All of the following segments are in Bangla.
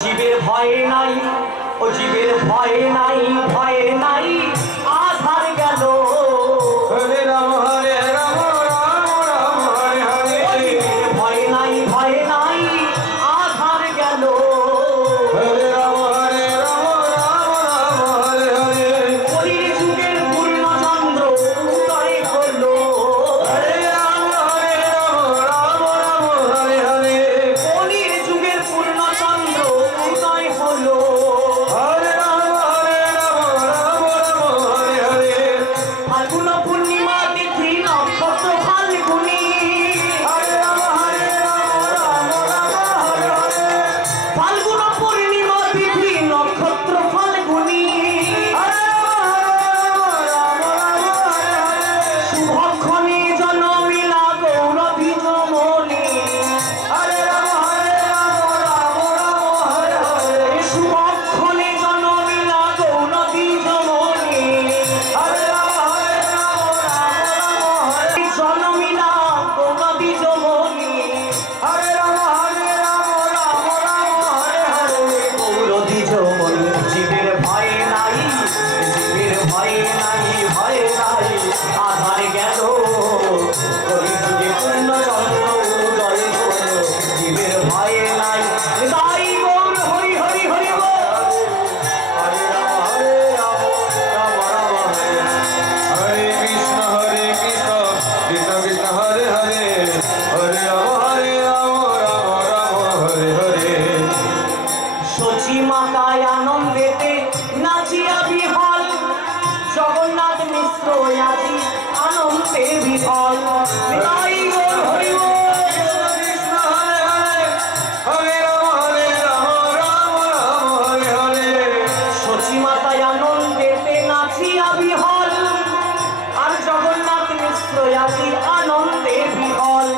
জীবের ভয়ে নাই ও জীবের ভয়ে নাই ভয়ে নাই। গায় আনন্দেতে নাচিয়া বিহল। জগন্নাথ মিশ্র আজি আনন্দে বিহল সচিমাতায় আনন্দেতে নাচিয়া বিহল। আর জগন্নাথ মিশ্র আজি বিহল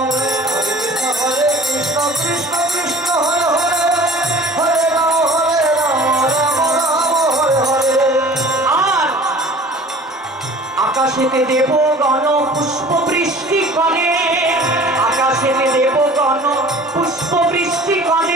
কৃষ্ণ কৃষ্ণ কৃষ্ণ আকাশেতে দেব গণ পুষ্প বৃষ্টি করে। আকাশেতে দেব গণ পুষ্প বৃষ্টি করে।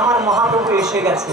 আমার মহাপ্রভু এসে গেছে।